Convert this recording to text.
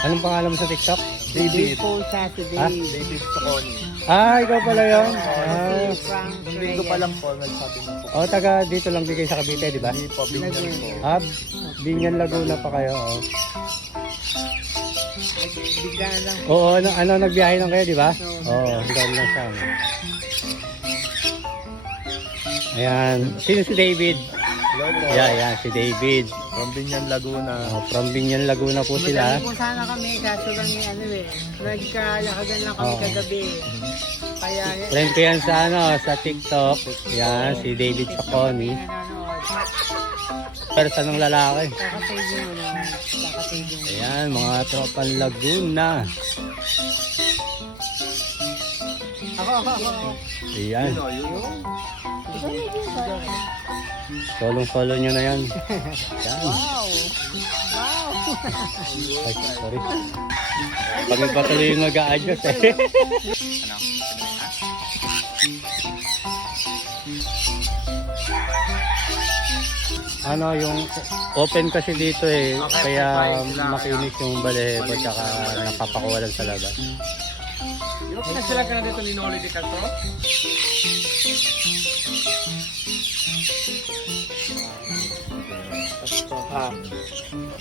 Anong pangalan mo sa TikTok? David po siya si Ha? Dave. David Soconi. Ikaw pala yun. Si Frank Nung linggo pa Reyes. lang po, nagsabi mo po. Taga dito lang din kayo sa Cavite, di ba? Hindi po, binyan po. Binyan Laguna pa kayo. Bigla lang. Oo, nagbiyahe lang kayo, di ba? Oo, doon lang siya. Ayan, sino si David? Hello po. Yan, si David. From Binyan, Laguna. From Binyan Laguna po sila. Madami po sana kami, kaso lang nagkalakagan lang kami Oo. kagabi. Kaya, Friend ko yan sa TikTok. Yan, si David Soconi. nanonood. Person ng lalaki. Kakasave yung kakasave yung. Ayan, mga tropang Laguna. Ako. Ayan, Yun o, yun. solong-solo nyo na yan. Yan. Wow! Ay, sorry. Kami pa tuloy yung mag-a-adjust eh. Yung open kasi dito eh, kaya makinis yung balahibo tsaka napapakuwalan sa labas. Di ba pinagsilag ka na dito ni Noli de Castro?